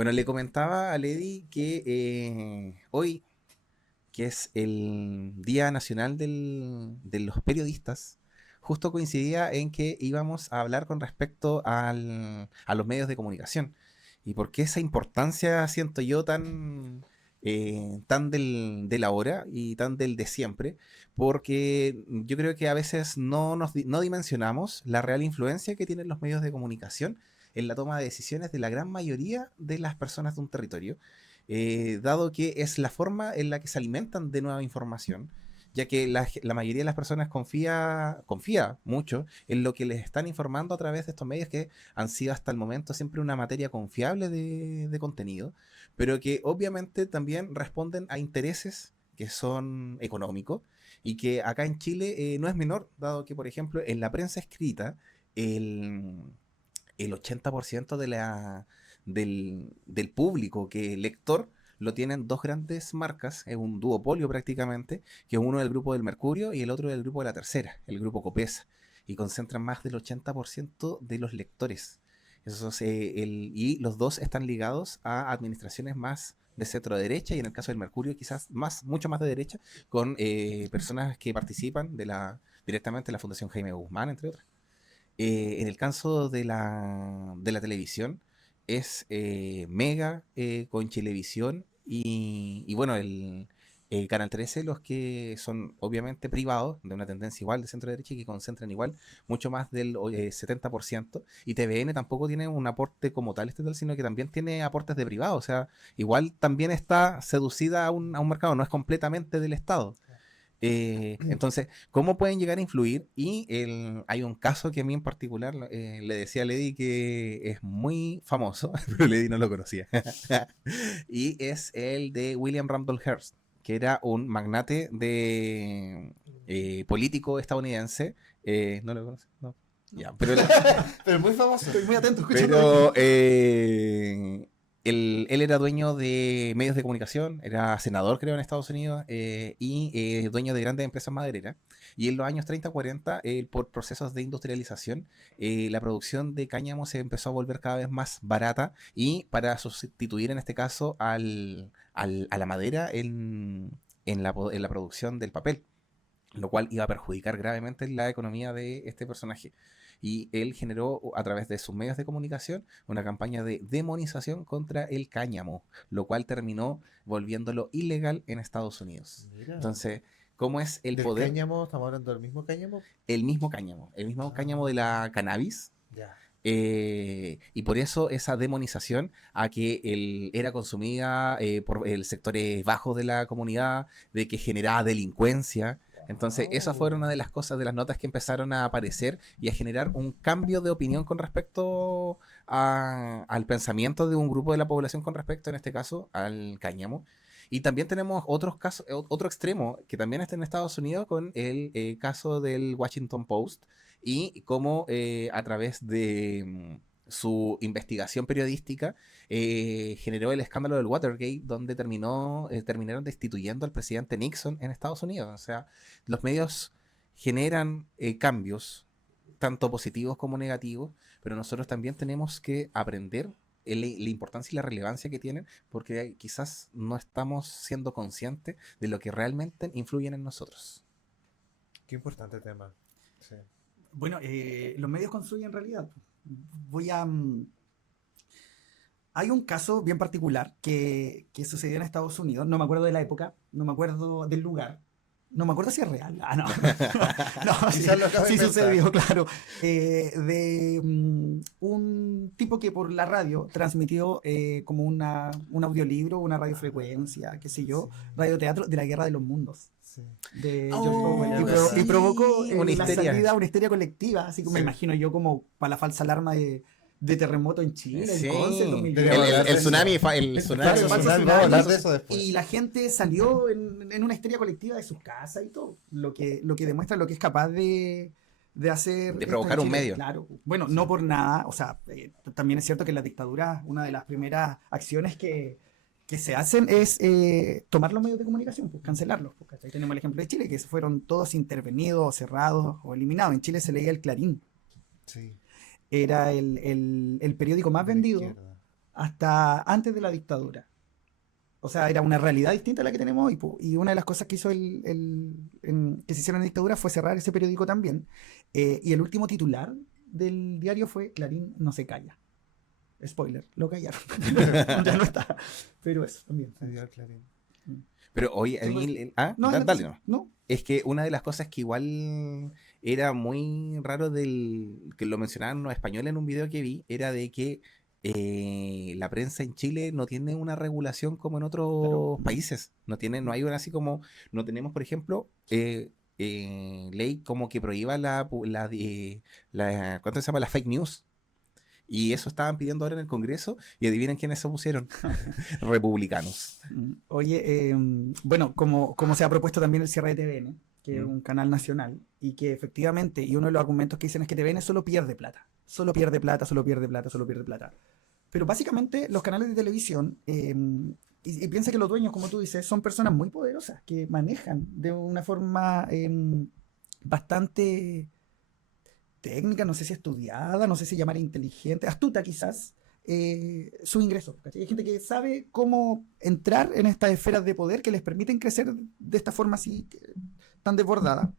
Bueno, le comentaba a Lady que hoy, que es el Día Nacional de los Periodistas, justo coincidía en que íbamos a hablar con respecto a los medios de comunicación. Y por qué esa importancia siento yo tan de la hora y tan del de siempre, porque yo creo que a veces no dimensionamos la real influencia que tienen los medios de comunicación en la toma de decisiones de la gran mayoría de las personas de un territorio, dado que es la forma en la que se alimentan de nueva información, ya que la mayoría de las personas confía mucho en lo que les están informando a través de estos medios que han sido hasta el momento siempre una materia confiable de contenido, pero que obviamente también responden a intereses que son económicos y que acá en Chile no es menor, dado que, por ejemplo, en la prensa escrita, el, el 80% del público que lector lo tienen dos grandes marcas, es un duopolio prácticamente, que uno del grupo del Mercurio y el otro del grupo de la Tercera, el grupo Copesa, y concentran más del 80% de los lectores. Y los dos están ligados a administraciones más de centro derecha y en el caso del Mercurio quizás mucho más de derecha, con personas que participan directamente de la Fundación Jaime Guzmán, entre otras. En el caso de la televisión, es Mega con Chilevisión y bueno, el Canal 13, los que son obviamente privados, de una tendencia igual de centro-derecha y que concentran igual mucho más del 70%. Y TVN tampoco tiene un aporte como tal estatal, sino que también tiene aportes de privado. O sea, igual también está seducida a un mercado, no es completamente del Estado. Entonces, ¿cómo pueden llegar a influir? Hay un caso que a mí en particular le decía a Lady que es muy famoso, pero Lady no lo conocía. Y es el de William Randolph Hearst, que era un magnate político estadounidense. ¿No lo conoce? No. No. Ya, pero Pero muy famoso. Estoy muy atento escuchando. pero él era dueño de medios de comunicación, era senador creo en Estados Unidos y dueño de grandes empresas madereras. Y en los años 30-40, por procesos de industrialización, la producción de cáñamo se empezó a volver cada vez más barata y para sustituir en este caso a la madera en la producción del papel, lo cual iba a perjudicar gravemente la economía de este personaje. Y él generó a través de sus medios de comunicación una campaña de demonización contra el cáñamo, lo cual terminó volviéndolo ilegal en Estados Unidos. Mira. Entonces, ¿cómo es el ¿Del poder? cáñamo? ¿Estamos hablando del mismo cáñamo? El mismo cáñamo de la cannabis. Ya. Y por eso esa demonización a que era consumida por el sectores bajos de la comunidad, de que generaba delincuencia. Entonces, esa fue una de las cosas, de las notas que empezaron a aparecer y a generar un cambio de opinión con respecto al pensamiento de un grupo de la población con respecto, en este caso, al cáñamo. Y también tenemos otros casos, otro extremo que también está en Estados Unidos con el caso del Washington Post y cómo a través de su investigación periodística generó el escándalo del Watergate, donde terminaron destituyendo al presidente Nixon en Estados Unidos. O sea, los medios generan cambios, tanto positivos como negativos, pero nosotros también tenemos que aprender la importancia y la relevancia que tienen, porque quizás no estamos siendo conscientes de lo que realmente influyen en nosotros. Qué importante tema. Sí. Bueno, los medios construyen realidad. Voy a... Hay un caso bien particular que sucedió en Estados Unidos. No me acuerdo de la época, no me acuerdo del lugar. No me acuerdo si es real. Ah, no. No, sí, Quizás lo acabo de sí inventar. sucedió, claro. Un tipo que por la radio transmitió como un audiolibro, una radiofrecuencia, qué sé yo, Sí. radioteatro de la Guerra de los Mundos Sí. de Oh, George Orwell. sí, Y provocó una la histeria. salida, una histeria colectiva, así como me Sí. imagino yo como para la falsa alarma de terremoto en Chile, Sí. en Conce, en El, 2010. Deberíamos hablar el de tsunami, eso. el Claro, tsunami. falso Vamos a tsunami. hablar de eso después. Y la gente salió en una histeria colectiva de sus casas y todo, lo que demuestra lo que es capaz de hacer De esto provocar en un Chile. medio. Claro, bueno, no por nada, o sea, también es cierto que en la dictadura una de las primeras acciones que se hacen es tomar los medios de comunicación, pues cancelarlos. Pues, ¿cachai? Tenemos el ejemplo de Chile, que fueron todos intervenidos, cerrados o eliminados. En Chile se leía el Clarín, Sí. era el periódico más De la vendido izquierda. hasta antes de la dictadura. O sea, era una realidad distinta a la que tenemos hoy, po. Y una de las cosas que hizo que se hicieron en la dictadura fue cerrar ese periódico también. Y el último titular del diario fue Clarín no se calla. Spoiler, lo callaron. Ya no está. Pero eso también. Adiós, Clarín. Pero oye, a Sí, mí, pues. dale, adelante, no. no. Es que una de las cosas que igual era muy raro que lo mencionaban los españoles en un video que vi, era de que la prensa en Chile no tiene una regulación como en otros Claro. países. No hay una así como, no tenemos, por ejemplo, ley como que prohíba ¿cuánto se llama? La fake news. Y eso estaban pidiendo ahora en el Congreso y adivinen quiénes se opusieron. Republicanos. Oye, bueno, como se ha propuesto también el cierre de TVN, que es Mm. un canal nacional, y que efectivamente, y uno de los argumentos que dicen es que TVN solo pierde plata. Solo pierde plata, solo pierde plata, solo pierde plata. Pero básicamente los canales de televisión, y piensa que los dueños, como tú dices, son personas muy poderosas que manejan de una forma bastante técnica, no sé si estudiada, no sé si llamar inteligente, astuta quizás, sus ingresos. ¿Cachai? Hay gente que sabe cómo entrar en estas esferas de poder que les permiten crecer de esta forma así tan desbordada.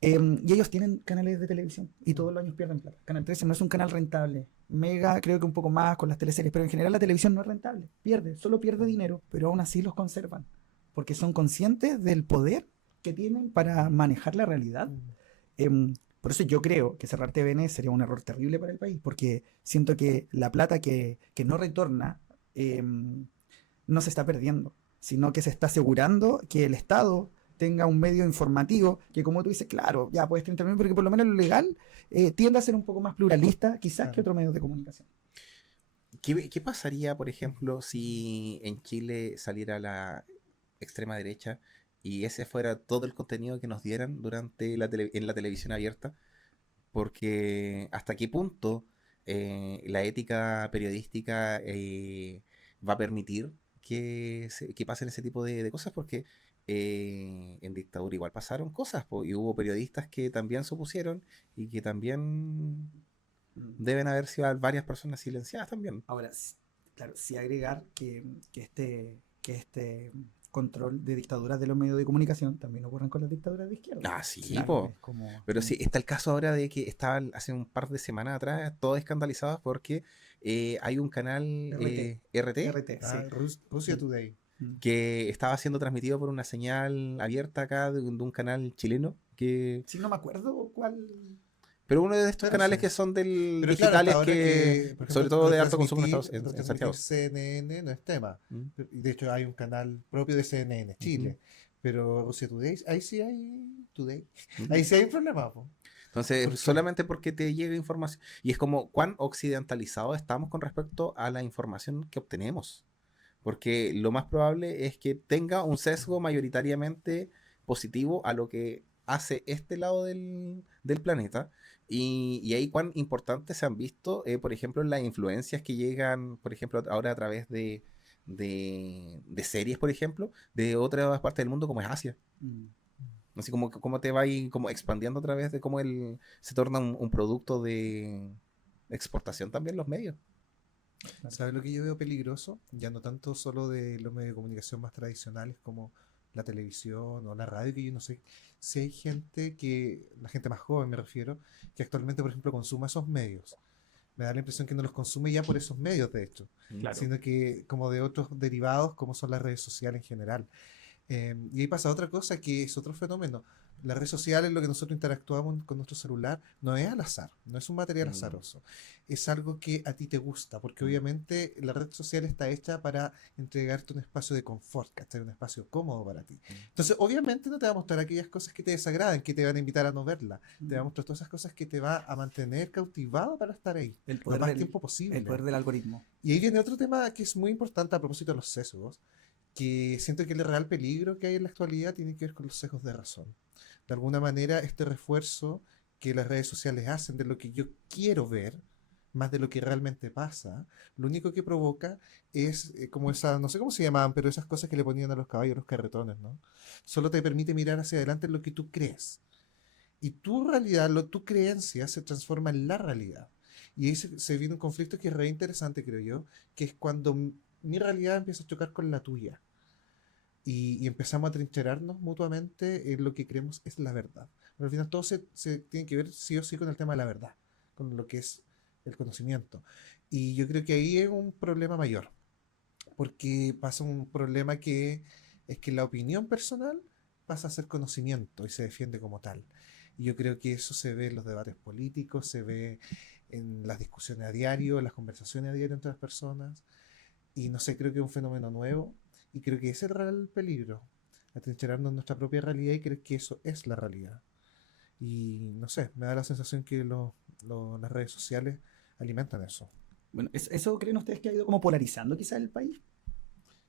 Y ellos tienen canales de televisión y todos los años pierden plata. Canal 13 no es un canal rentable. Mega creo que un poco más con las teleseries, pero en general la televisión no es rentable. Solo pierde dinero, pero aún así los conservan. Porque son conscientes del poder que tienen para manejar la realidad. Por eso yo creo que cerrar TVN sería un error terrible para el país, porque siento que la plata que no retorna no se está perdiendo, sino que se está asegurando que el Estado tenga un medio informativo que, como tú dices, claro, ya puedes intervenir, porque por lo menos lo legal tiende a ser un poco más pluralista quizás que otros medios de comunicación. ¿Qué pasaría, por ejemplo, si en Chile saliera la extrema derecha y ese fuera todo el contenido que nos dieran durante en la televisión abierta? Porque hasta qué punto la ética periodística va a permitir que pasen ese tipo de cosas, porque en dictadura igual pasaron cosas, po, y hubo periodistas que también se opusieron y que también deben haber sido varias personas silenciadas también. Ahora, claro, sí agregar que este control de dictaduras de los medios de comunicación también ocurren con las dictaduras de izquierda. Ah, sí, Claro, po. es como, Pero sí, está el caso ahora de que estaban hace un par de semanas atrás todos escandalizados porque hay un canal RT RT, sí. Rusia Today. que estaba siendo transmitido por una señal abierta acá de un canal chileno, Sí, no me acuerdo cuál. pero uno de estos Pero canales sí. que son Pero claro, digitales hasta ahora que, por ejemplo, sobre todo de alto consumo en retransmitir Santiago. CNN no es tema. Mm. Y de hecho hay un canal propio de CNN, Chile. Pero Rusia Today, ahí sí hay Today. Mm. Ahí sí hay un problema, po. Entonces, ¿Por qué? solamente porque te llega información. Y es como cuán occidentalizados estamos con respecto a la información que obtenemos. Porque lo más probable es que tenga un sesgo mayoritariamente positivo a lo que hace este lado del planeta. Y ahí cuán importantes se han visto, por ejemplo, las influencias que llegan, por ejemplo, ahora a través de series, por ejemplo, de otras partes del mundo como es Asia. Así como te va ahí como expandiendo a través de cómo se torna un producto de exportación también los medios. ¿Sabes lo que yo veo peligroso? Ya no tanto solo de los medios de comunicación más tradicionales como la televisión o la radio, que yo no sé si hay gente la gente más joven me refiero, que actualmente, por ejemplo, consuma esos medios. Me da la impresión que no los consume ya por esos medios, de hecho, Claro. sino que como de otros derivados, como son las redes sociales en general. Y ahí pasa otra cosa que es otro fenómeno. Las redes sociales, lo que nosotros interactuamos con nuestro celular, no es al azar, no es un material azaroso. Es algo que a ti te gusta, porque obviamente la red social está hecha para entregarte un espacio de confort, ¿cachai? Un espacio cómodo para ti. Entonces, obviamente no te va a mostrar aquellas cosas que te desagradan, que te van a invitar a no verla. Te va a mostrar todas esas cosas que te va a mantener cautivado para estar ahí El lo poder más del- tiempo posible. El poder del algoritmo. Y ahí viene otro tema que es muy importante a propósito de los sesgos, que siento que el real peligro que hay en la actualidad tiene que ver con los sesgos de razón. De alguna manera, este refuerzo que las redes sociales hacen de lo que yo quiero ver, más de lo que realmente pasa, lo único que provoca es como esa, no sé cómo se llamaban, pero esas cosas que le ponían a los caballos, los carretones, ¿no? Solo te permite mirar hacia adelante en lo que tú crees. Y tu realidad, tu creencia se transforma en la realidad. Y ahí se viene un conflicto que es re interesante, creo yo, que es cuando mi realidad empieza a chocar con la tuya. Y empezamos a trincherarnos mutuamente en lo que creemos es la verdad. Pero al final todo se tiene que ver sí o sí con el tema de la verdad, con lo que es el conocimiento. Y yo creo que ahí es un problema mayor, porque pasa un problema que es que la opinión personal pasa a ser conocimiento y se defiende como tal. Y yo creo que eso se ve en los debates políticos, se ve en las discusiones a diario, en las conversaciones a diario entre las personas. Y no sé, creo que es un fenómeno nuevo y creo que ese es el real peligro, atrincherarnos en nuestra propia realidad y creer que eso es la realidad. Y no sé, me da la sensación que las redes sociales alimentan eso. Bueno, ¿eso creen ustedes que ha ido como polarizando quizás el país?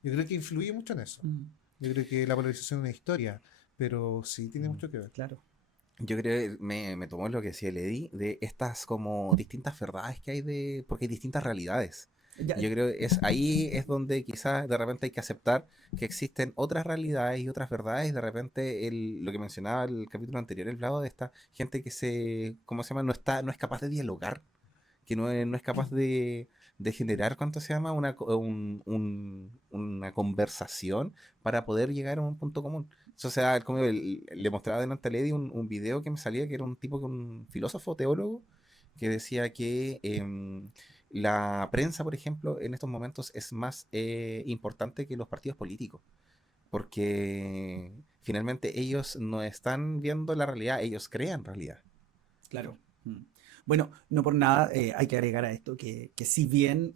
Yo creo que influye mucho en eso. Yo creo que la polarización es una historia, pero sí tiene mucho que ver. Claro. Yo creo que me tomó lo que decía el Eddie, de estas como distintas verdades que hay porque hay distintas realidades. Ya, Yo creo que ahí es donde quizás de repente hay que aceptar que existen otras realidades y otras verdades. De repente lo que mencionaba el capítulo anterior, el Vlado, de esta gente que ¿cómo se llama? No es capaz de dialogar, que no es capaz de generar, ¿cuánto se llama? Una conversación para poder llegar a un punto común. O sea, como le mostraba delante a Lady un video que me salía, que era un tipo, un filósofo, teólogo, que decía que la prensa, por ejemplo, en estos momentos es más importante que los partidos políticos, porque finalmente ellos no están viendo la realidad, ellos crean realidad. claro. Bueno, no por nada hay que agregar a esto que si bien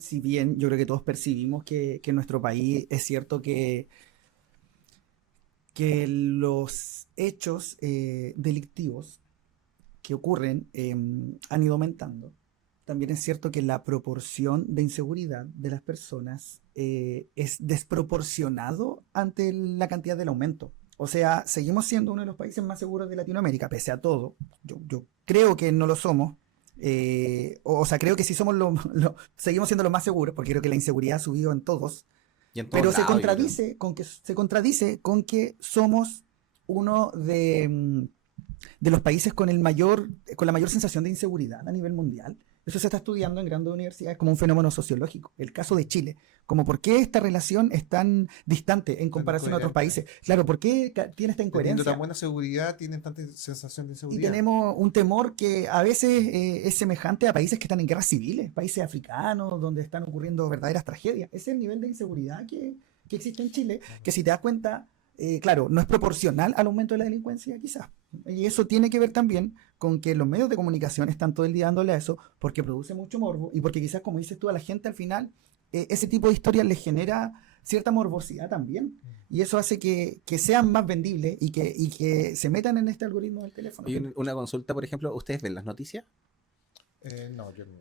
yo creo que todos percibimos que en nuestro país es cierto que los hechos delictivos que ocurren han ido aumentando. También es cierto que la proporción de inseguridad de las personas es desproporcionado ante la cantidad del aumento. O sea, seguimos siendo uno de los países más seguros de Latinoamérica, pese a todo. Yo creo que no lo somos. O sea, creo que sí somos seguimos siendo los más seguros, porque creo que la inseguridad ha subido en todos. Y en todos Pero se lados, contradice con que somos uno de los países con la mayor sensación de inseguridad a nivel mundial. Eso se está estudiando en grandes universidades como un fenómeno sociológico. El caso de Chile, como por qué esta relación es tan distante en comparación a otros países. Claro, ¿por qué tiene esta Teniendo incoherencia? tan buena seguridad, tienen tanta sensación de Y inseguridad. tenemos un temor que a veces es semejante a países que están en guerras civiles, países africanos, donde están ocurriendo verdaderas tragedias. Ese es el nivel de inseguridad que existe en Chile, que si te das cuenta, claro, no es proporcional al aumento de la delincuencia, quizás. Y eso tiene que ver también con que los medios de comunicación están todo el día dándole a eso, porque produce mucho morbo y porque quizás, como dices tú, a la gente al final, ese tipo de historias les genera cierta morbosidad también. Y eso hace que sean más vendibles y que se metan en este algoritmo del teléfono. Y una consulta, por ejemplo, ¿ustedes ven las noticias? No, yo no.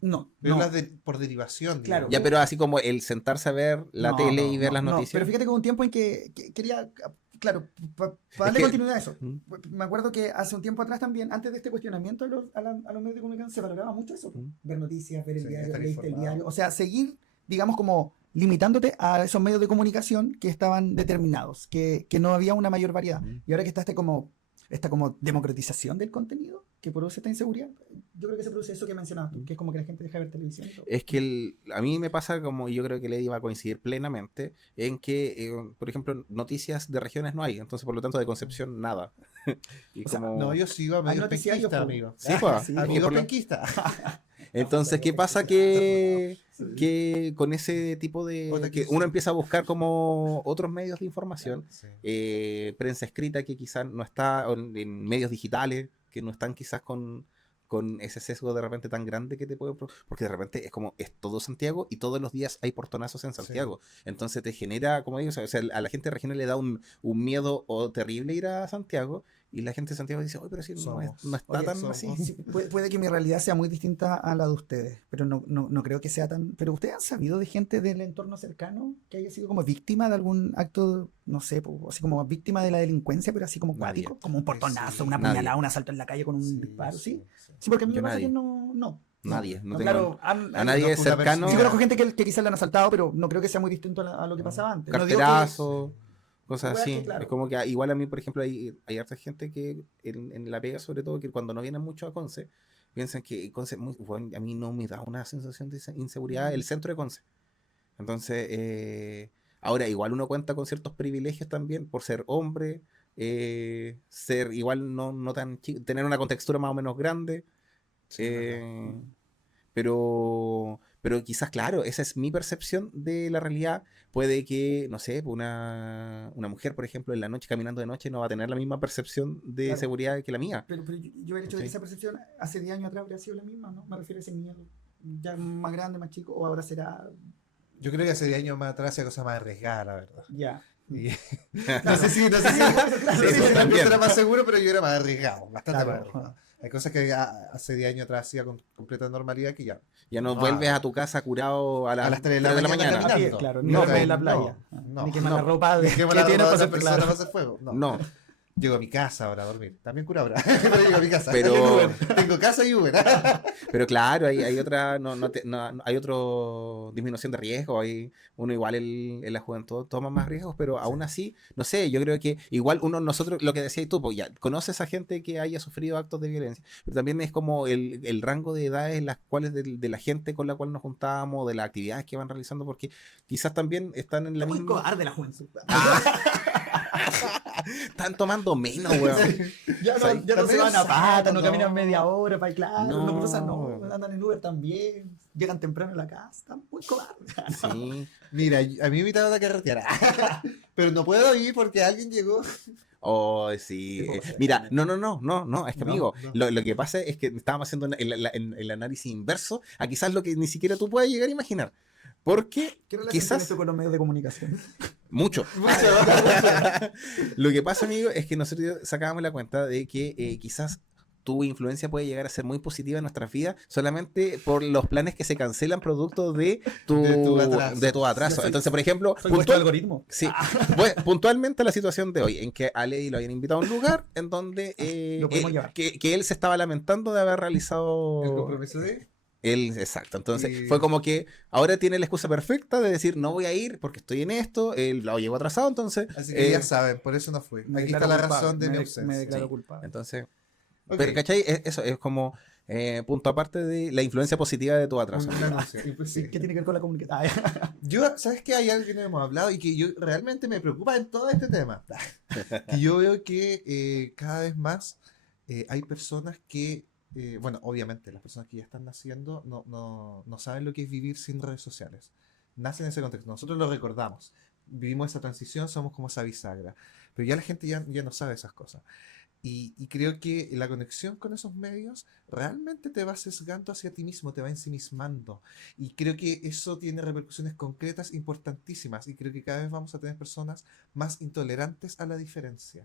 No, Veo no. las por derivación. Claro. digamos. Ya, pero así como el sentarse a ver la No, tele y ver las no, noticias. pero fíjate que hubo un tiempo en que quería, claro, para darle que- continuidad a eso. ¿Mm? Me acuerdo que hace un tiempo atrás también, antes de este cuestionamiento a los medios de comunicación, se valoraba mucho eso. Ver noticias, ver el Sí, diario, estar leíste el informado. diario. O sea, seguir, digamos, como limitándote a esos medios de comunicación que estaban determinados, que no había una mayor variedad. Y ahora que está esta como democratización del contenido que produce esta inseguridad, yo creo que se produce eso que mencionabas tú, que es como que la gente deja de ver televisión. Y todo. Es que a mí me pasa como, y yo creo que Lady va a coincidir plenamente, en que, por ejemplo, noticias de regiones no hay, entonces por lo tanto de Concepción nada. Y O sea, como... No, yo sigo a medios noticiarios, penquistas, po. amigo. Sí, pues, Sí, Amigos por lo- penquistas. Entonces, ¿qué pasa que con ese tipo Otra que que uno sí. empieza a buscar como otros medios de información, Sí. prensa escrita que quizás no está, o en medios digitales, que no están quizás con ese sesgo de repente tan grande que te puede... Porque de repente es todo Santiago y todos los días hay portonazos en Santiago. Entonces te genera, como digo, o sea, a la gente regional le da un miedo terrible ir a Santiago, y la gente de Santiago dice, oye, pero si no está Oye, tan somos. así. Sí, puede que mi realidad sea muy distinta a la de ustedes, pero no creo que sea tan... Pero ustedes han sabido de gente del entorno cercano que haya sido como víctima de algún acto, no sé, así como víctima de la delincuencia, pero así como Nadie. cuático, como un portonazo, Sí, una nadie. puñalada, un asalto en la calle con un Sí, disparo, ¿sí? sí. Sí, porque a mí Yo me pasa nadie. que no. Nadie. No tengo Claro, a nadie conozco una cercano. sí persona- conozco gente que quizás le han asaltado, pero no creo que sea muy distinto a lo que pasaba antes. No digo que- Carterazo, cosas Weas que, así. claro. Es como que igual a mí, por ejemplo, hay harta gente que en la pega, sobre todo, que cuando no vienen mucho a Conce, piensan que Conce, bueno, a mí no me da una sensación de inseguridad el centro de Conce. Entonces, ahora igual uno cuenta con ciertos privilegios también por ser hombre, ser igual no tan chico, tener una contextura más o menos grande. Sí, eh, pero quizás, claro, esa es mi percepción de la realidad. Puede que, no sé, una mujer, por ejemplo, en la noche, caminando de noche, no va a tener la misma percepción de Claro. seguridad que la mía. Pero yo el hecho de que ¿Cachai? esa percepción hace 10 años atrás habría sido la misma, ¿no? Me refiero a ese miedo. Ya más grande, más chico, o ahora será Yo creo que hace 10 años más atrás hacía cosas más arriesgadas, la verdad. ya. Y- no sé si, no sé si, Claro, sí, sí, sí, también. era más seguro, pero yo era más arriesgado, bastante Claro. más arriesgado. Hay cosas que hace 10 años atrás hacía con completa normalidad que ya. Ya no No, vuelves a tu casa curado a las 3 3 de la mañana. A pie, caminando. claro, No, ni duerme en la no, playa. no, Ni quemar no. la ropa de, Ni que quema la tiene ropa para de hacer, persona claro. para hacer fuego. No. No, Llego a mi casa ahora a dormir. También cura ahora. Pero llego a mi casa. Pero- Tengo casa y Uber. pero claro, hay otra, hay otro disminución de riesgo. Uno igual en la juventud toma más riesgos, pero aún así, no sé, yo creo que igual nosotros, lo que decías tú, pues ya, conoces a gente que haya sufrido actos de violencia, pero también es como el rango de edades en las cuales de la gente con la cual nos juntamos, de las actividades que van realizando, porque quizás también están en la Muy misma... cobarde la juventud. Están tomando menos, weón. Ya no, Sí, ya no se también van a pata, no no. caminan media hora para ir, claro, No. no cruzan, no, andan en Uber también, llegan temprano a la casa, están muy cobardes. Sí. Mira, a mí me invitaron a carretera. Pero no puedo ir porque alguien llegó. Oh, sí. Tipo, Mira, no, es que No, amigo, no. lo que pasa es que estábamos haciendo el análisis inverso a quizás lo que ni siquiera tú puedes llegar a imaginar. Porque ¿Qué relación tiene quizás esto con los medios de comunicación? mucho. Lo que pasa, amigo, es que nosotros sacábamos la cuenta de que quizás tu influencia puede llegar a ser muy positiva en nuestras vidas solamente por los planes que se cancelan producto de tu De tu atraso. Yo soy- Entonces, por ejemplo, Soy vuestro algoritmo. sí, puntualmente la situación de hoy, en que a Lady lo habían invitado a un lugar en donde Lo podemos llevar. que él se estaba lamentando de haber realizado El compromiso de. él, exacto. Entonces Y- fue como que ahora tiene la excusa perfecta de decir no voy a ir porque estoy en esto, él lo llevo atrasado, entonces Así que ya saben, por eso no fui. Me Aquí está declaro la culpable, razón de mi me ausencia. declaro Sí. culpable. entonces, Ok. pero ¿cachai? Eso es como punto aparte de la influencia positiva de tu atraso. Un anuncio. Sí, ¿qué tiene que ver con la comunicación? Yo, ¿sabes qué? Hay algo que no hemos hablado y que yo realmente me preocupa en todo este tema. Y yo veo que cada vez más hay personas que, bueno, obviamente las personas que ya están naciendo no saben lo que es vivir sin redes sociales. Nacen en ese contexto. Nosotros lo recordamos. Vivimos esa transición, somos como esa bisagra. Pero ya la gente ya no sabe esas cosas. Y creo que la conexión con esos medios realmente te va sesgando hacia ti mismo, te va ensimismando. Y creo que eso tiene repercusiones concretas importantísimas. Y creo que cada vez vamos a tener personas más intolerantes a la diferencia.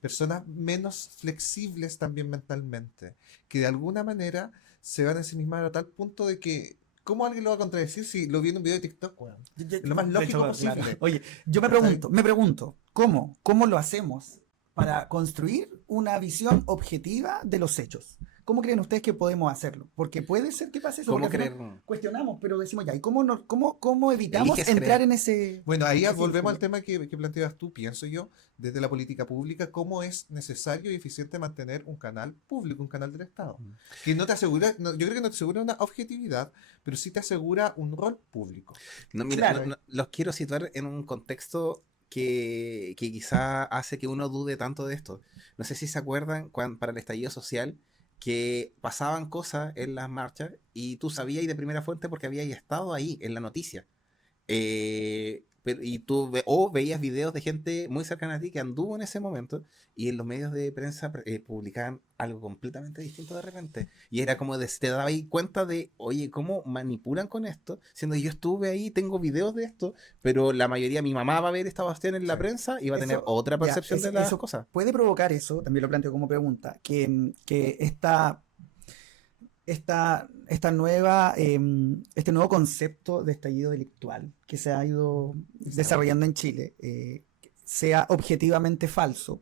Personas menos flexibles también mentalmente. Que de alguna manera se van a ensimismar a tal punto de que, ¿cómo alguien lo va a contradecir si lo vi en un video de TikTok, weón? Lo más De lógico hecho, posible. claro. Oye, yo me pregunto, ¿cómo lo hacemos para construir una visión objetiva de los hechos? ¿Cómo creen ustedes que podemos hacerlo? Porque puede ser que pase eso. ¿Cómo porque al final creer? cuestionamos, pero decimos ya, ¿y cómo evitamos Eliges entrar creer. en ese... Bueno, ahí ese volvemos al círculo? tema que planteas tú, pienso yo, desde la política pública, cómo es necesario y eficiente mantener un canal público, un canal del Estado. Mm. Que no te asegura, yo creo que no te asegura una objetividad, pero sí te asegura un rol público. No, mira, Claro. los quiero situar en un contexto que quizá hace que uno dude tanto de esto. No sé si se acuerdan para el estallido social que pasaban cosas en las marchas y tú sabías de primera fuente porque habías estado ahí en la noticia. Y tú veías videos de gente muy cercana a ti que anduvo en ese momento y en los medios de prensa publicaban algo completamente distinto de repente. Y era como te dabas cuenta de, oye, ¿cómo manipulan con esto? Siendo que yo estuve ahí, tengo videos de esto, pero la mayoría, mi mamá va a ver esta cuestión en la Sí. prensa y va a tener Eso, otra ya, percepción de las eso cosas. puede provocar eso, también lo planteo como pregunta, que esta nueva, este nuevo concepto de estallido delictual que se ha ido desarrollando en Chile sea objetivamente falso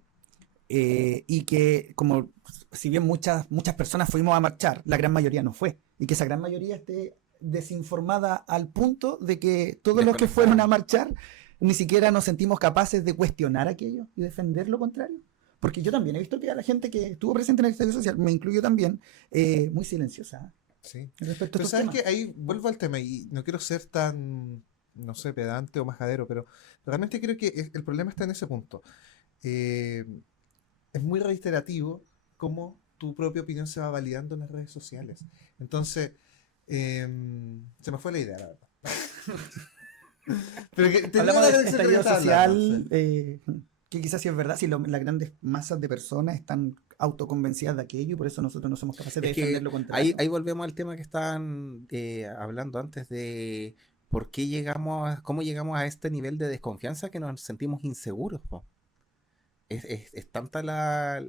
y que, como si bien muchas personas fuimos a marchar, la gran mayoría no fue, y que esa gran mayoría esté desinformada al punto de que todos los que Desconectada. fueron a marchar ni siquiera nos sentimos capaces de cuestionar aquello y defender lo contrario. Porque yo también he visto que a la gente que estuvo presente en el estadio social, me incluyo también, muy silenciosa Sí. respecto a Pero estos sabes temas. que ahí vuelvo al tema y no quiero ser tan, no sé, pedante o majadero, pero realmente creo que el problema está en ese punto. Eh, es muy reiterativo cómo tu propia opinión se va validando en las redes sociales. Entonces, se me fue la idea, la verdad. Pero que tenía Hablamos una de conexión con lo que estallido estaba hablando, social, sí. que quizás sí es verdad, si las grandes masas de personas están autoconvencidas de aquello y por eso nosotros no somos capaces de Es defender que lo ahí, contrario. ahí volvemos al tema que estaban hablando antes de por qué cómo llegamos a este nivel de desconfianza que nos sentimos inseguros, po. Es tanta la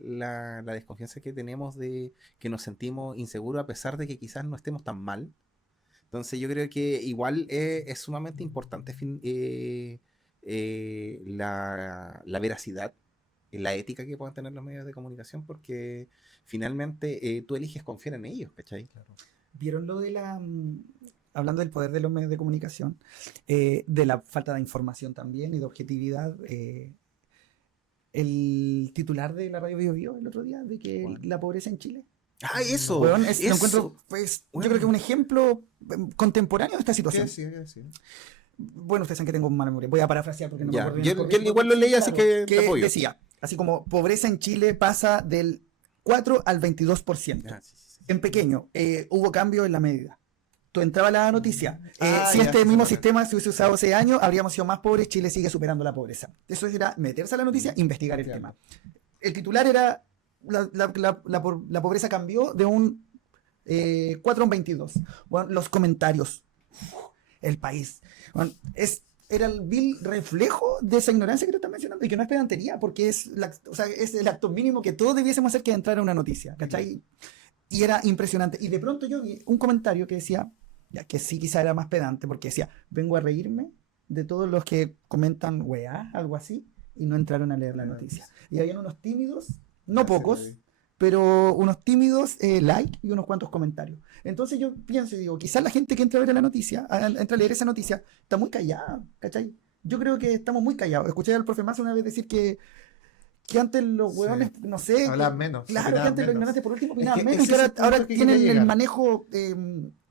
desconfianza que tenemos de que nos sentimos inseguros a pesar de que quizás no estemos tan mal. Entonces yo creo que igual es sumamente importante la veracidad, la ética que puedan tener los medios de comunicación porque finalmente tú eliges confiar en ellos, ¿cachai? Claro. ¿Vieron lo de hablando del poder de los medios de comunicación, de la falta de información también y de objetividad? El titular de la radio Bio Bio el otro día de que ¿Cuál? la pobreza en Chile. ¡Ah, eso! Weón, lo ¡Eso! encuentro, pues, yo Bueno. creo que es un ejemplo contemporáneo de esta ¿Qué situación. decía? ¿Qué decía? Bueno, ustedes saben que tengo mala memoria. Voy a parafrasear porque no me Ya, acuerdo bien. yo Porque igual lo leí, así claro, que te apoyo. decía, así como pobreza en Chile pasa del 4 al 22%. Ah, sí, sí, sí. En pequeño, hubo cambio en la medida. Tú entrabas a la noticia. Si Ya, este sí, mismo sí, sistema se hubiese usado hace años, habríamos sido más pobres. Chile sigue superando la pobreza. Eso era meterse a la noticia, investigar el Ya. tema. El titular era: la pobreza cambió de un 4 a un 22. Bueno, los comentarios. El país. Bueno, era el vil reflejo de esa ignorancia que tú estás mencionando y que no es pedantería, porque o sea, es el acto mínimo que todos debiésemos hacer que entrar a una noticia, ¿cachai? Y era impresionante. Y de pronto yo vi un comentario que decía, ya que sí quizá era más pedante, porque decía, vengo a reírme de todos los que comentan weá, algo así, y no entraron a leer la noticia. Y habían unos tímidos, no Ah, sí, lo pocos, vi. pero unos tímidos like y unos cuantos comentarios. Entonces yo pienso y digo, quizás la gente que entra a ver la noticia, entra a leer esa noticia, está muy callada, ¿cachai? Yo creo que estamos muy callados. Escuché al profe Massa una vez decir que antes los Sí. hueones, no sé, Hablaban menos, claro, que opinaban antes los menos. ignorantes por último Es opinaban que menos y ese que es el ahora, punto ahora que tienen quería el llegar. manejo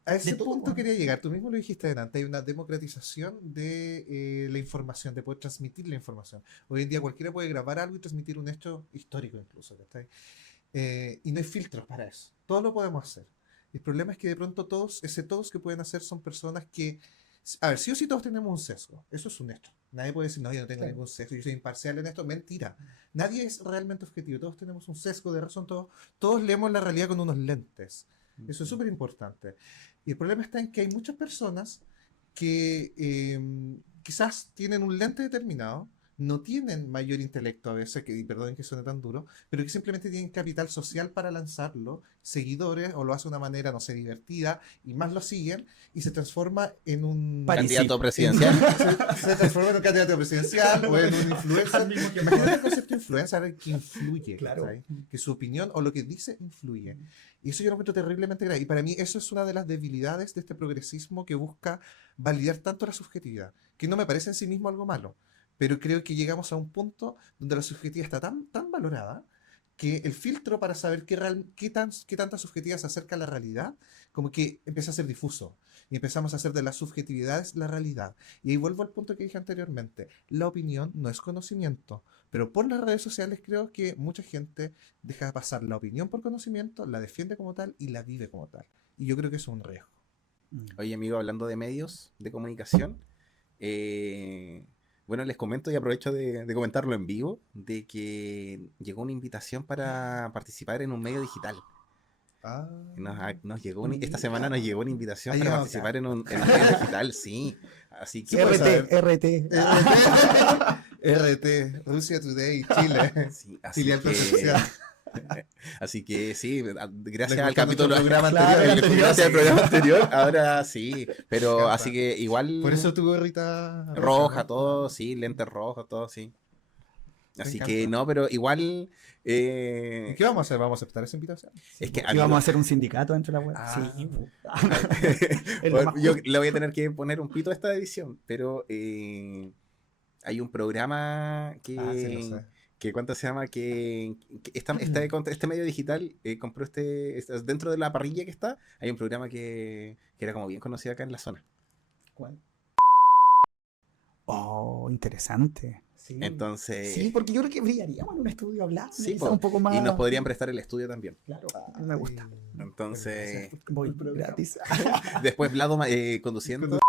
A ese de todo. punto quería llegar. Tú mismo lo dijiste delante. Hay una democratización de la información, de poder transmitir la información. Hoy en día cualquiera puede grabar algo y transmitir un hecho histórico incluso. ¿Cachai? Y no hay filtros para eso. Todo lo podemos hacer. El problema es que de pronto todos que pueden hacer son personas que... A ver, sí o sí todos tenemos un sesgo. Eso es un hecho. Nadie puede decir, no, yo no tengo Claro. ningún sesgo, yo soy imparcial en esto. Mentira. Nadie es realmente objetivo. Todos tenemos un sesgo de razón. Todos leemos la realidad con unos lentes. Eso es súper importante. Y el problema está en que hay muchas personas que quizás tienen un lente determinado, no tienen mayor intelecto a veces, y perdonen que suene tan duro, pero que simplemente tienen capital social para lanzarlo, seguidores, o lo hace de una manera, no sé, divertida, y más lo siguen, y se transforma en un... Candidato presidencial. Se transforma en un candidato presidencial o en un influencer. Imagínate el concepto de influencer que influye, Claro. ¿sabes? Que su opinión o lo que dice influye. Y eso yo lo encuentro terriblemente grave. Y para mí eso es una de las debilidades de este progresismo que busca validar tanto la subjetividad, que no me parece en sí mismo algo malo, pero creo que llegamos a un punto donde la subjetividad está tan valorada que el filtro para saber qué tanta subjetividad se acerca a la realidad, como que empieza a ser difuso. Y empezamos a hacer de las subjetividades la realidad. Y ahí vuelvo al punto que dije anteriormente. La opinión no es conocimiento. Pero por las redes sociales creo que mucha gente deja pasar la opinión por conocimiento, la defiende como tal y la vive como tal. Y yo creo que eso es un riesgo. Oye, amigo, hablando de medios de comunicación, bueno, les comento y aprovecho de comentarlo en vivo, de que llegó una invitación para participar en un medio digital. Ah, Nos llegó esta semana nos llegó una invitación Ha para llegado participar acá. en un medio digital, sí. Así que puede saber. RT. RT, Rusia Today, Chile. sí, así Filial que, presidencial. así que sí, gracias Les al gustó nuestro capítulo programa Claro, anterior. el anterior, gracias al sí. programa anterior, ahora sí, pero Encanta. así que igual Por eso tu gorrita roja, ¿no? todo, sí, lentes rojos, todo, sí. Así encanta. que no, pero igual ¿Y qué vamos a hacer? ¿Vamos a aceptar esa invitación? es que Y vamos a hacer un sindicato dentro de la web. Ah. Sí. Es lo más yo justo. le voy a tener que poner un pito a esta edición, pero hay un programa Ah, sí, lo sé. que ¿cuánto se llama? Este medio digital compró dentro de la parrilla que está, hay un programa que era como bien conocido acá en la zona. ¿Cuál? Oh, interesante. Sí. Entonces, Sí, porque yo creo que brillaríamos en un estudio hablando, sí, quizá po, un poco más. y nos podrían prestar el estudio también. Claro, me gusta. Entonces, Voy gratis. después Vlado conduciendo.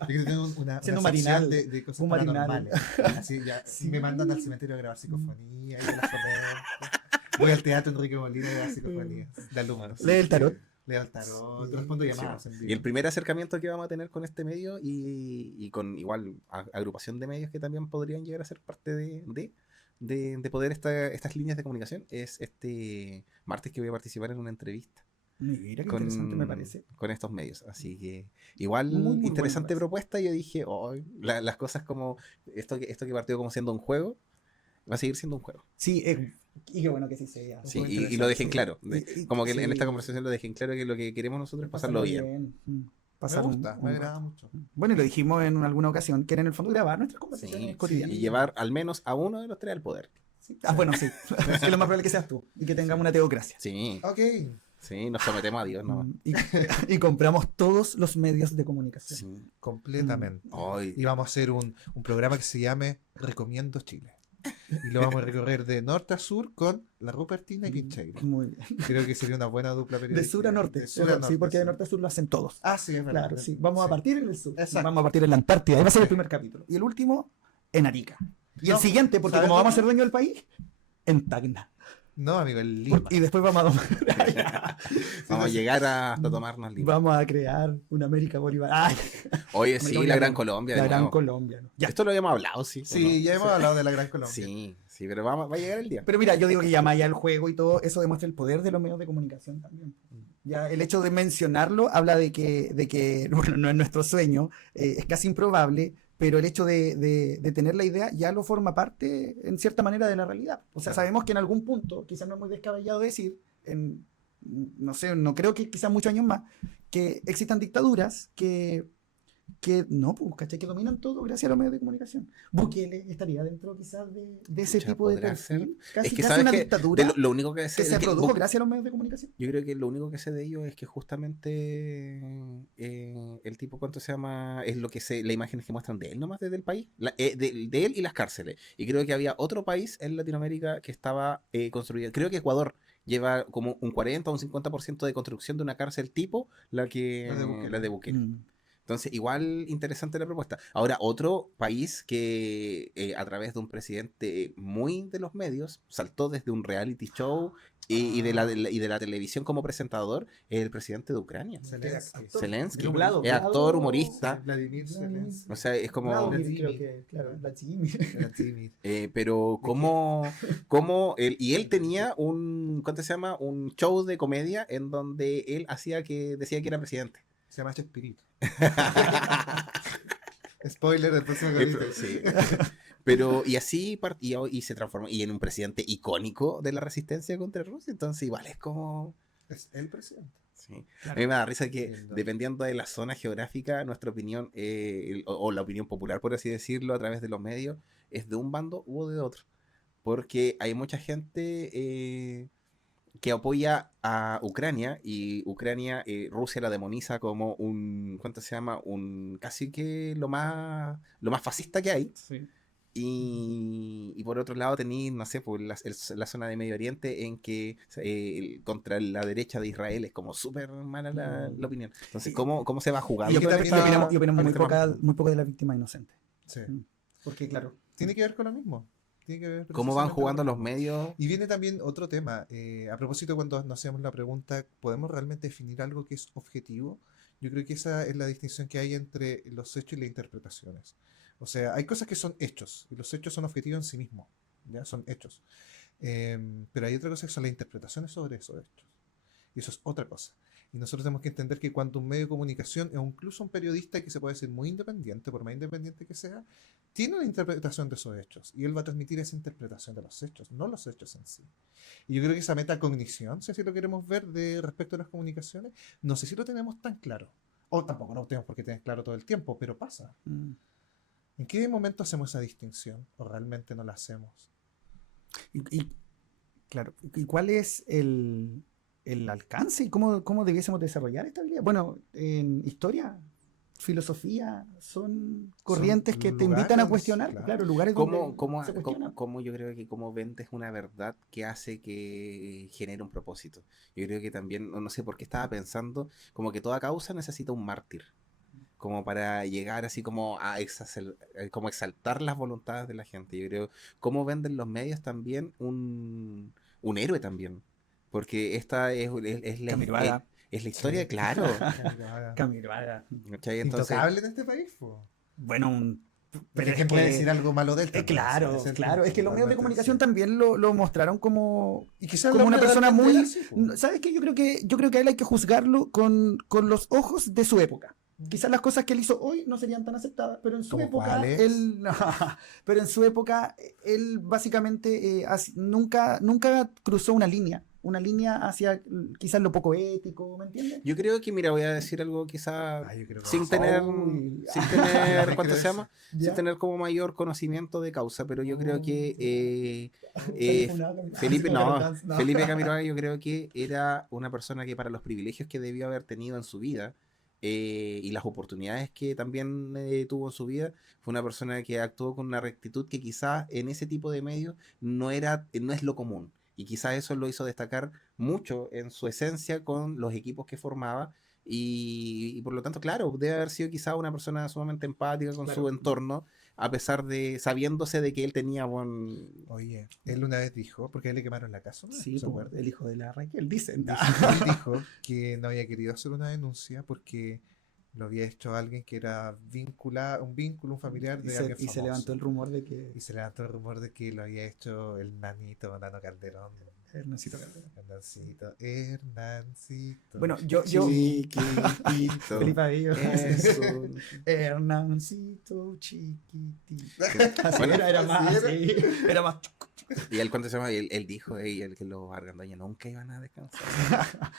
Yo que tengo una Siendo sección marinal, de cosas un marinal. paranormales. Así, ya, Sí. me mandan al cementerio a grabar psicofonía. Y yo las comento. Voy al teatro Enrique Molina a grabar psicofonías de alumnos. Lee el tarot. Leo el tarot. Respondo llamadas en Y vivo. el primer acercamiento que vamos a tener con este medio y con igual agrupación de medios que también podrían llegar a ser parte de poder estas líneas de comunicación es este martes que voy a participar en una entrevista Mira qué interesante me parece. con estos medios. Así que igual Muy, muy interesante bueno, propuesta. Yo dije, las cosas como esto que partió como siendo un juego, va a seguir siendo un juego. Sí, y qué bueno que sí sea. Sí, y lo dejen claro. Como que en sí. esta conversación lo dejen claro que lo que queremos nosotros es pasarlo bien. Pasar Me gusta, me agrada rato. mucho. Bueno, y lo dijimos en alguna ocasión, que era en el fondo grabar nuestras Sí, conversaciones cotidianas. y llevar al menos a uno de los tres al poder. Sí. Ah, bueno, sí. Es lo más probable que seas tú y que tengamos una teocracia. Sí, Ok. sí, nos sometemos a Dios, ¿no? Y compramos todos los medios de comunicación. Sí. Completamente. Ay, Y vamos a hacer un programa que se llame Recomiendo Chile. Y lo vamos a recorrer de norte a sur con la Rupertina y Pincheira. Muy bien. Creo que sería una buena dupla De periodística. sur a norte. De sur a norte, Sí, porque de sí. norte a sur lo hacen todos. Ah, sí, es verdad. Claro, sí. Vamos a Sí. partir en el sur. Exacto. Vamos a partir en la Antártida. Ahí va a ser el primer capítulo. Y el último, en Arica. Y No, el siguiente, porque ¿sabes como vamos a dónde? ser dueños del país, en Tacna. No, amigo, en Lima. Y después vamos a vamos a llegar hasta tomarnos Lima. vamos a crear una América Bolívar. Ay, Oye, sí, América la Gran Bolívar. Colombia. La de Gran nuevo. Colombia. ¿No? Ya. Esto lo habíamos hablado, sí. ¿o Sí, no? ya hemos hablado de la Gran Colombia. Sí, sí, pero va a llegar el día. Pero mira, yo digo que ya más allá del juego y todo, eso demuestra el poder de los medios de comunicación también. Ya el hecho de mencionarlo habla de que bueno, no es nuestro sueño, es casi improbable, pero el hecho de tener la idea ya lo forma parte, en cierta manera, de la realidad. O sea, Claro. sabemos que en algún punto, quizás no es muy descabellado decir, no sé, no creo que quizás muchos años más, que existan dictaduras que no, pues, ¿cachai? Que dominan todo gracias a los medios de comunicación. Bukele estaría dentro quizás de ese Pucha, tipo de podrá ser. perfil. Casi, Es que casi sabes una que dictadura lo único que que sé se es que produjo gracias a los medios de comunicación. yo creo que lo único que sé de ellos es que justamente el tipo, ¿cuánto se llama? Es lo que sé, las imágenes que muestran de él nomás desde el país, de él y las cárceles. Y creo que había otro país en Latinoamérica que estaba construido, creo que Ecuador lleva como un 40 o un 50% de construcción de una cárcel tipo la de Bukele. Entonces, igual interesante la propuesta. Ahora, otro país que a través de un presidente muy de los medios saltó desde un reality show y de la televisión como presentador es el presidente de Ucrania. Zelensky. Zelensky. Vlado, Es actor, humorista. Vladimir Zelensky. O sea, es como... Vladimir, creo que, claro, Vladimir. Vladimir. pero y él tenía ¿cuánto se llama? Un show de comedia en donde él decía que era presidente. Se llama Chespirito. Spoiler del próximo capítulo. Sí. Pero, y así partió y se transformó y en un presidente icónico de la resistencia contra Rusia. Entonces, igual es como. Es el presidente. Sí. Claro. A mí me da risa que, Lindo. dependiendo de la zona geográfica, nuestra opinión, o la opinión popular, por así decirlo, a través de los medios, es de un bando u de otro. Porque hay mucha gente que apoya a Ucrania y Ucrania, Rusia la demoniza como ¿cuánto se llama? Casi que lo más fascista que hay. Sí. Y por otro lado tenéis, no sé, por la zona de Medio Oriente en que contra la derecha de Israel es como súper mala la opinión. Entonces, ¿cómo se va jugando? Y que también está- opinamos muy, está- muy poco de la víctima inocente. Sí. Porque, claro, Tiene que ver con lo mismo. Tiene que ver ¿Cómo van precisamente jugando con lo los mismo. medios? Y viene también otro tema. A propósito, cuando nos hacemos la pregunta, ¿podemos realmente definir algo que es objetivo? Yo creo que esa es la distinción que hay entre los hechos y las interpretaciones. O sea, hay cosas que son hechos, y los hechos son objetivos en sí mismos, ¿ya? Son hechos. Pero hay otra cosa que son las interpretaciones sobre esos hechos. Y eso es otra cosa. Y nosotros tenemos que entender que cuando un medio de comunicación, o incluso un periodista que se puede decir muy independiente, por más independiente que sea, tiene una interpretación de esos hechos. Y él va a transmitir esa interpretación de los hechos, no los hechos en sí. Y yo creo que esa metacognición, si así lo queremos ver de respecto a las comunicaciones, no sé si lo tenemos tan claro. O tampoco no lo tenemos porque tener claro todo el tiempo, pero pasa. ¿En qué momento hacemos esa distinción? ¿O realmente no la hacemos? Y, claro, ¿y cuál es el alcance y cómo debiésemos desarrollar esta habilidad? Bueno, en historia, filosofía, son corrientes que te lugares invitan a donde cuestionar, claro. claro, lugares donde se cuestiona. ¿Cómo yo creo que cómo vendes una verdad que hace que genere un propósito? Yo creo que también, no sé por qué estaba pensando, como que toda causa necesita un mártir, como para llegar así como a como exaltar las voluntades de la gente. Yo creo, cómo venden los medios también un héroe también, porque esta es Camiroaga. es la historia, Sí. claro. Camiroaga. ¿Cachai? Entonces, Intocable en este país, po. Bueno, Pero pero es ¿quién puede que... decir algo malo de él? también? claro, Ese es el claro. Es punto, que los medios de realmente, comunicación sí. también lo mostraron como, Y quizás como el una hombre persona realmente muy... era así, po. ¿Sabes qué? Yo creo que a él hay que juzgarlo con los ojos de su época. Quizás las cosas que él hizo hoy no serían tan aceptadas, pero en su ¿Como época cuáles? él, pero en su época él básicamente nunca cruzó una línea hacia quizás lo poco ético, ¿me entiendes? yo creo que, mira, voy a decir algo quizá Ah, yo creo que sin no. tener, Uy. sin Ya tener, me ¿cuánto creo se llama? ¿Ya? Sin tener como mayor conocimiento de causa, pero yo creo que Sale funado, Felipe, no, no, no. Felipe Camiroaga yo creo que era una persona que para los privilegios que debió haber tenido en su vida y las oportunidades que también tuvo en su vida, fue una persona que actuó con una rectitud que quizás en ese tipo de medios no es lo común. Y quizás eso lo hizo destacar mucho en su esencia con los equipos que formaba. Y por lo tanto, claro, debe haber sido quizás una persona sumamente empática con Claro. su entorno, a pesar de, sabiéndose de que él tenía buen... Oye, él una vez dijo, porque a él le quemaron la casa, ¿no? Sí, ¿Se pues, acuerda? el hijo de la Raquel, dicen. Él dijo que no había querido hacer una denuncia porque lo había hecho alguien que era un vínculo, un familiar Y de se, alguien y se famoso. levantó el rumor de que Y se levantó el rumor de que lo había hecho el Nano Calderón. Hernancito Calderón. Hernancito. Bueno, yo Chiquitito. Felipe Abello. Es un- Hernancito chiquitito. Así Bueno, era más, así sí, era más. Y él, ¿cuánto se llama? Él dijo el que los argandoñas nunca iban a descansar.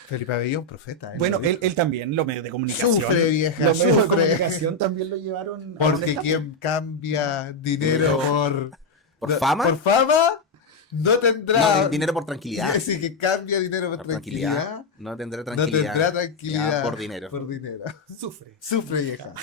Felipe Abello, un profeta. Bueno, lo dijo. él también, los medios de comunicación. Sufre, vieja, Los medios de sufre. comunicación también lo llevaron a donde Porque está. quien cambia dinero ¿Por fama? Por fama, no No, tendrá. dinero por tranquilidad. Sí, que cambia dinero por Por tranquilidad. tranquilidad. No tendrá No tranquilidad. tendrá tranquilidad. Ya, por dinero. Por dinero. Sufre. Sufre, vieja.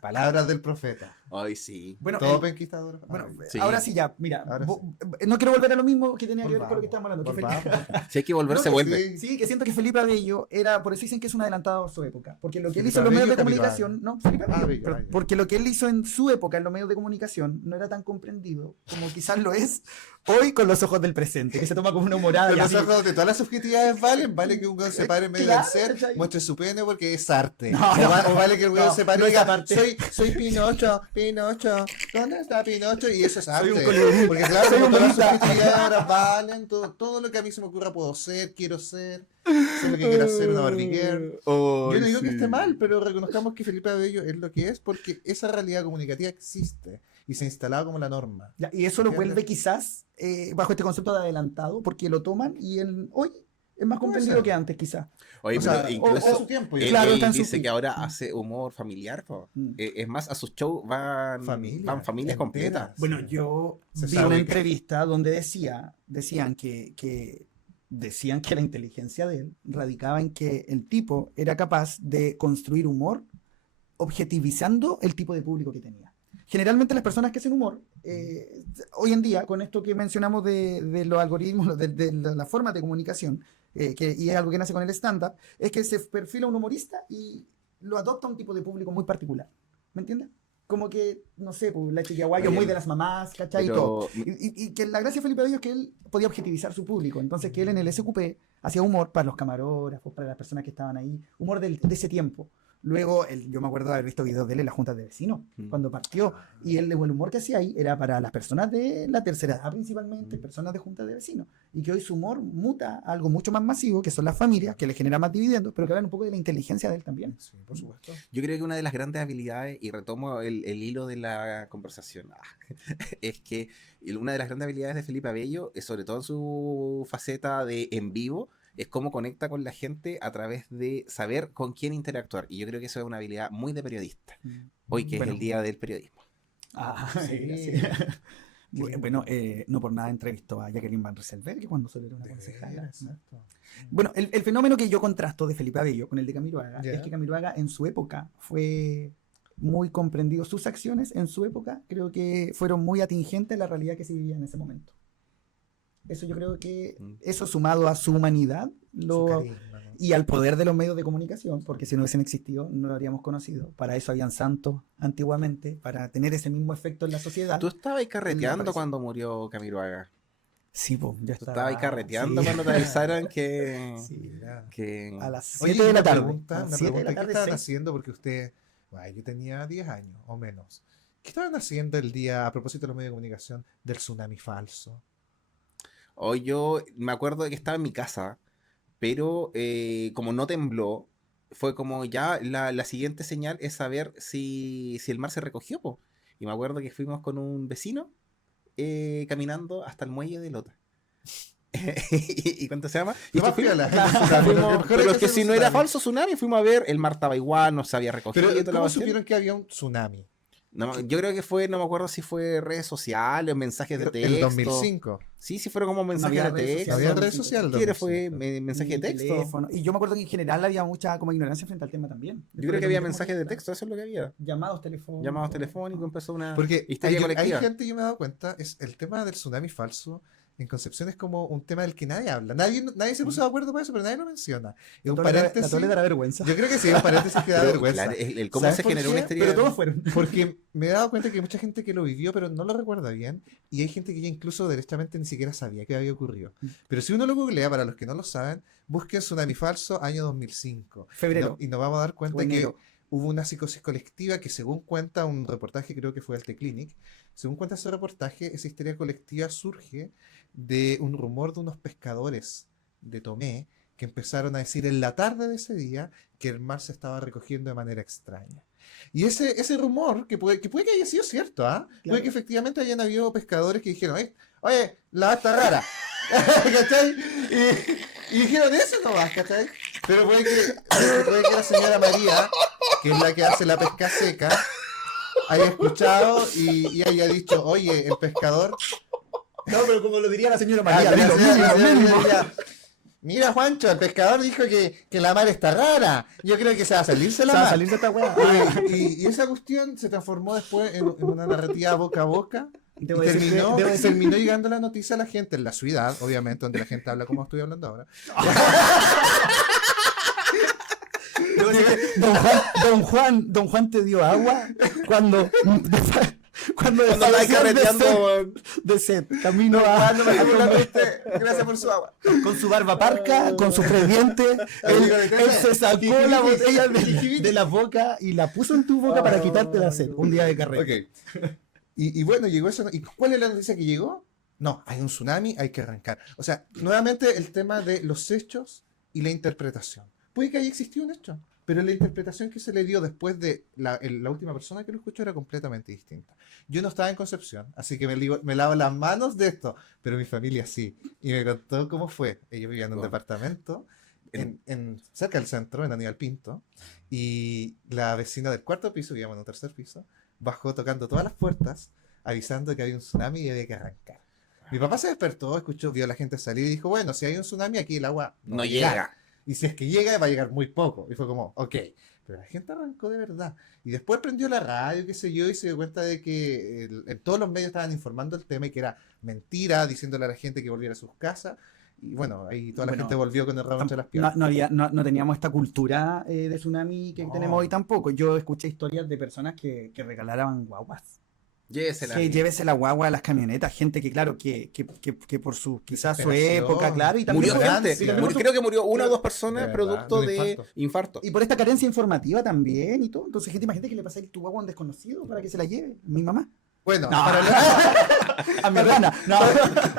Palabras del profeta. Ay, sí. Bueno, Todo el- penquistador. bueno, Sí. ahora sí ya, mira, Ahora no quiero volver a lo mismo que tenía que ver con lo que estábamos hablando. que Si hay que volver, se No, vuelve. Sí, que siento que Felipe Abello era, por eso dicen que es un adelantado a su época, porque lo que él Felipe hizo en los medios de Abello, comunicación, no, Felipe Abello, Abello, pero- Abello. porque lo que él hizo en su época en los medios de comunicación no era tan comprendido como quizás lo es hoy con los ojos del presente, que se toma como una humorada. Con y los así. ojos de todas las subjetividades vale que un weón se pare en medio Claro, del ser, ¿cachai? muestre su pene porque es arte. No, o, no, o vale que el weón no, se pare no y diga, esa parte. soy Pinocho, ¿dónde está Pinocho? Y eso es arte. un colibrí. Porque claro, Soy como un todas las bonita. subjetividades ahora valen, todo lo que a mí se me ocurra puedo ser, quiero ser, sé lo que quiero hacer, una Barbie Girl. Yo no digo que esté mal, pero reconozcamos que Felipe Abello es lo que es porque esa realidad comunicativa existe y se instalaba como la norma. Ya, y eso lo ¿Entiendes? vuelve quizás bajo este concepto de adelantado, porque lo toman y hoy es más Puede comprendido ser. que antes quizás. Oye, O pero sea, incluso o su tiempo. él, Claro, él está en su dice pico. que ahora hace humor familiar. Mm. Es más, a sus shows van familias enteras. completas. Bueno, Sí. yo Se vi sabe una que- entrevista donde decían que la inteligencia de él radicaba en que el tipo era capaz de construir humor objetivizando el tipo de público que tenía. Generalmente las personas que hacen humor, hoy en día, con esto que mencionamos de los algoritmos, de la forma de comunicación, y es algo que nace con el stand-up, es que se perfila un humorista y lo adopta un tipo de público muy particular. ¿Me entiendes? Como que, no sé, pues, la chiquiaguayo Oye, muy de las mamás, ¿cachai? Y pero- todo. Y que la gracia de Felipe Abello es que él podía objetivizar su público. Entonces, que él en el SQP hacía humor para los camarógrafos, para las personas que estaban ahí, humor de ese tiempo. Luego, yo me acuerdo de haber visto videos de él en las juntas de vecinos, Mm. cuando partió. Y el humor que hacía ahí era para las personas de la tercera edad, principalmente, personas de juntas de vecinos. Y que hoy su humor muta a algo mucho más masivo, que son las familias, que le genera más dividendos, pero que hablan un poco de la inteligencia de él también. Sí, por supuesto. Yo creo que una de las grandes habilidades, y retomo el hilo de la conversación, es que una de las grandes habilidades de Felipe Abello, sobre todo en su faceta de en vivo, es cómo conecta con la gente a través de saber con quién interactuar. Y yo creo que eso es una habilidad muy de periodista. Hoy que Bueno. es el día del periodismo. Ah, Sí. sí. Bueno, no por nada entrevistó a Jacqueline Van Rieselberg cuando solo era una concejala. Exacto. Bueno, el fenómeno que yo contrasto de Felipe Abello con el de Camiroaga Ya. es que Camiroaga en su época fue muy comprendido. Sus acciones en su época creo que fueron muy atingentes a la realidad que se vivía en ese momento. Eso yo creo que, eso sumado a su humanidad Su carisma, ¿no? y al poder de los medios de comunicación, porque si no hubiesen existido no lo habríamos conocido. Para eso habían santos antiguamente, para tener ese mismo efecto en la sociedad. Tú estabas ahí carreteando parece. cuando murió Camiroaga. Sí, pues, ya Tú estaba. estabas ahí carreteando Sí. cuando te avisaron que... Sí. Mira. que... A las Oye, 7 de la una tarde. pregunta, A las una 7 de pregunta, la ¿qué tarde, estaban 6. haciendo? Porque usted, bueno, yo tenía 10 años o menos. ¿Qué estaban haciendo el día, a propósito de los medios de comunicación, del tsunami falso? Hoy yo me acuerdo de que estaba en mi casa, pero como no tembló, fue como ya la siguiente señal es saber si el mar se recogió, po. Y me acuerdo que fuimos con un vecino caminando hasta el muelle de Lota. ¿Y cuánto se llama? Y Lo más fuimos- piola, fuimos- lo mejor pero es es que hacer si un no era tsunami. falso tsunami, fuimos a ver, el mar estaba igual, no se había recogido. Pero, y toda la ¿cómo cuestión. supieron que había un tsunami? No, yo creo que fue, no me acuerdo si fue redes sociales, mensajes de texto. El 2005. Sí, fueron como mensajes había de redes texto. sociales. Había redes sociales. ¿Qué era? Fue 2005. mensaje de Ni texto. teléfono. Y yo me acuerdo que en general había mucha como ignorancia frente al tema también. Yo creo que había Después mensajes de de texto, eso es lo que había. llamados telefónicos. Llamados telefónicos, empezó una Porque histeria hay colectiva. gente, yo me he dado cuenta, es el tema del tsunami falso. En Concepción es como un tema del que nadie habla. Nadie se puso de acuerdo para eso, pero nadie lo menciona. Es un La paréntesis. Tole dará vergüenza. Yo creo que sí, es un paréntesis que da Pero, vergüenza. claro, el cómo ¿Sabes se por generó qué? una histeria. Pero todos fueron. Porque me he dado cuenta que hay mucha gente que lo vivió, pero no lo recuerda bien. Y hay gente que ya incluso derechamente ni siquiera sabía que había ocurrido. Pero si uno lo googlea, para los que no lo saben, busquen tsunami falso año 2005. Febrero. Y nos vamos a dar cuenta O que enero. hubo una psicosis colectiva que, según cuenta un reportaje, creo que fue del T-Clinic, según cuenta ese reportaje, esa histeria colectiva surge de un rumor de unos pescadores de Tomé que empezaron a decir en la tarde de ese día que el mar se estaba recogiendo de manera extraña. Y ese rumor, que puede que haya sido cierto, ¿ah? Puede Claro. que efectivamente hayan habido pescadores que dijeron, oye, la va está rara. ¿Cachai? Y dijeron eso nomás, ¿cachai? Pero puede que la señora María, que es la que hace la pesca seca, haya escuchado y haya dicho, oye, el pescador... No, pero como lo diría la señora Ah, María. la dilo, señora mínimo, mínimo. María, mira, Juancho, el pescador dijo que la mar está rara. Yo creo que se va a salirse la Se va a mar. salir de esta weá. Y esa cuestión se transformó después en una narrativa boca a boca. Y Debo decir que- terminó, debo decir- terminó llegando la noticia a la gente en la ciudad, obviamente, donde la gente habla como estoy hablando ahora. Debo decir que Don Juan te dio agua cuando Cuando dejó la de ser carreteando, de sed, camino a Gracias por su agua. con su barba parca, con su creyente, él se sacó la botella de la boca y la puso en tu boca para quitarte la sed, un día de carrera. Ok. Y bueno, llegó eso. ¿Y cuál es la noticia que llegó? No, hay un tsunami, hay que arrancar. O sea, nuevamente el tema de los hechos y la interpretación. Puede que haya existido un hecho, pero la interpretación que se le dio después de la última persona que lo escuchó era completamente distinta. Yo no estaba en Concepción, así que me lavo las manos de esto, pero mi familia sí. Y me contó cómo fue. Ellos vivían en un Wow. departamento cerca del centro, en Aníbal Pinto, y la vecina del cuarto piso, vivíamos en un tercer piso, bajó tocando todas las puertas, avisando que había un tsunami y había que arrancar. Mi papá se despertó, escuchó, vio a la gente salir y dijo, bueno, si hay un tsunami aquí el agua no va a llegar. llega. Y si es que llega, va a llegar muy poco. Y fue como, ok. Pero la gente arrancó de verdad. Y después prendió la radio, qué sé yo, y se dio cuenta de que en todos los medios estaban informando el tema y que era mentira, diciéndole a la gente que volviera a sus casas. Y bueno, ahí toda la Bueno, gente volvió con el rabo entre las piernas. No teníamos esta cultura de tsunami que No. tenemos hoy tampoco. Yo escuché historias de personas que regalaban guaguas. Llévesela. Que llévese la guagua a las camionetas, gente que claro, que por su quizás su Desesperación. época, claro, y también Murió por- gente. y también por su- Creo que murió una o dos personas De verdad, producto de un de infarto. infarto. y por esta carencia informativa también y todo. Entonces, gente, imagínate que le pasáis tu guagua a un desconocido para que se la lleve. Mi mamá. Bueno, No. para, A mi hermana. No.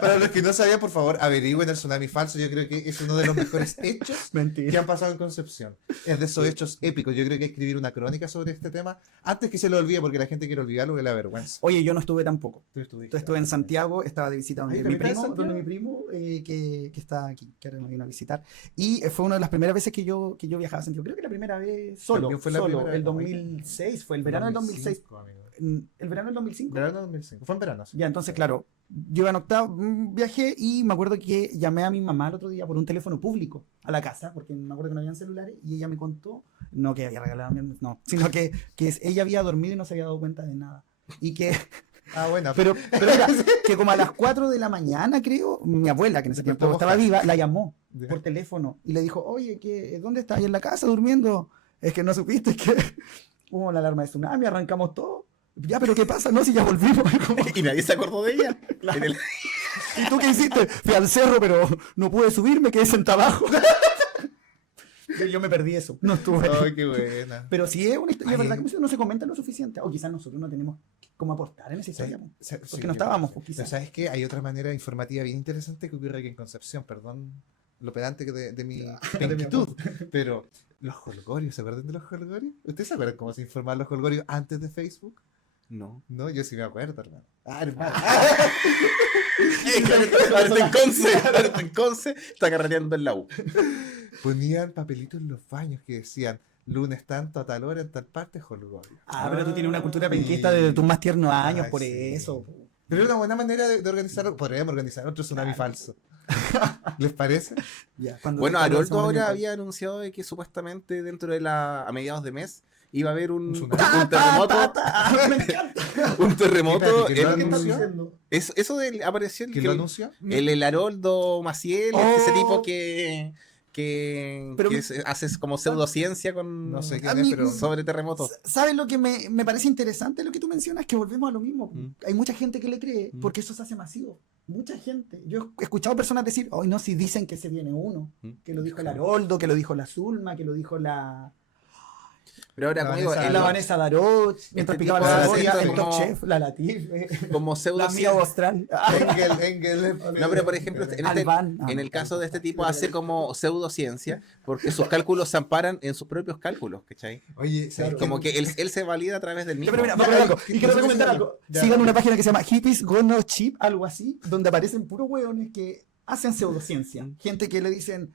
para los que no sabían, por favor, averigüen el tsunami falso. Yo creo que es uno de los mejores hechos que Mentira. han pasado en Concepción. Es de esos hechos épicos. Yo creo que escribir una crónica sobre este tema antes que se lo olvide, porque la gente quiere olvidarlo y le da vergüenza. Oye, yo no estuve tampoco. Tú estuviste. Entonces estuve en Santiago, estaba de visita Ay, donde mi ¿también estás en primo, que está aquí, que ahora me vino a visitar. Y fue una de las primeras veces que yo viajaba a Santiago. Creo que la primera vez solo, También fue la solo, primera el vez. 2006, fue el verano del 2006. 2005, amigo. el verano del 2005. Verano 2005. Fue en verano, sí. Ya, entonces, claro, yo iba en octavo, viajé y me acuerdo que llamé a mi mamá el otro día por un teléfono público a la casa, porque me acuerdo que no habían celulares, y ella me contó, no que había regalado, no, sino que ella había dormido y no se había dado cuenta de nada. Y que, Ah, bueno. pero era que como a las 4 de la mañana, creo, mi abuela, que en ese tiempo estaba viva, la llamó Ya. por teléfono y le dijo, oye, ¿dónde estás? ¿Ahí en la casa durmiendo? Es que no supiste, es que hubo la alarma de tsunami, arrancamos todo. Ya, pero ¿qué pasa? No, si ya volvimos. Y nadie se acordó de ella. En el- ¿Y tú qué hiciste? Fui al cerro, pero no pude subir, me quedé sentado abajo. Yo me perdí eso. No estuve. Ay, qué buena. Pero sí es una historia, Ay, es verdad que no se comenta lo suficiente. O quizás nosotros no tenemos cómo aportar en esa historia. po. Porque no estábamos, pues, Pero quizás. ¿sabes qué? Hay otra manera informativa bien interesante que ocurre aquí en Concepción. Perdón lo pedante de mi inquietud. Pero los holgorios, ¿se acuerdan de los holgorios? ¿Ustedes se acuerdan cómo se informaban los holgorios antes de Facebook? No. No, yo sí me acuerdo, hermano. Ah, hermano. Ahora está en Conce, está carreteando en la U. Ponían papelitos en los baños que decían lunes tanto a tal hora en tal parte, holgorio. Ah, pero tú tienes una cultura sí. penquista desde tus más tiernos años, Ay, por sí. eso. po. Pero es una buena manera de organizar, podríamos organizar otro tsunami falso. ¿Les parece? Ya, cuando Bueno, te- Haroldo cuando- ahora había anunciado de que supuestamente dentro de a mediados de mes iba a haber un tsunami. terremoto. Me encanta. Un terremoto. Espérate, ¿que lo en- anunció? eso apareció ¿Quién lo anunció? el Haroldo Maciel, Oh. ese tipo que Pero hace como pseudociencia con No sé A quién es, mí- pero... sobre terremotos. ¿Sabes lo que me parece interesante lo que tú mencionas? Que volvemos a lo mismo. Mm. Hay mucha gente que le cree Mm. porque eso se hace masivo. Mucha gente. Yo he escuchado personas decir, hoy no, si dicen que se viene uno. Mm. Que lo dijo el Haroldo, que lo dijo la Zulma, que lo dijo la Pero ahora, La conmigo, Vanessa el- la Vanessa Darot, mientras picaba tipo la de cebolla, acento el Top como- Chef, la Latif, como la pseudociencia. amiga Austral, Engel. No, pero por ejemplo, Alban. en el caso de este tipo hace como pseudociencia porque sus cálculos se amparan en sus propios cálculos, ¿cachai? Oye, ¿sabes Como qué? que él se valida a través del Ya, mismo. pero mira, Ya, vamos a ver algo. ¿qué Y quiero cosa recomendar es algo. Ya. Sigan una página que se llama Hippies Gono Chip, algo así, donde aparecen puros hueones que hacen pseudociencia. Gente que le dicen,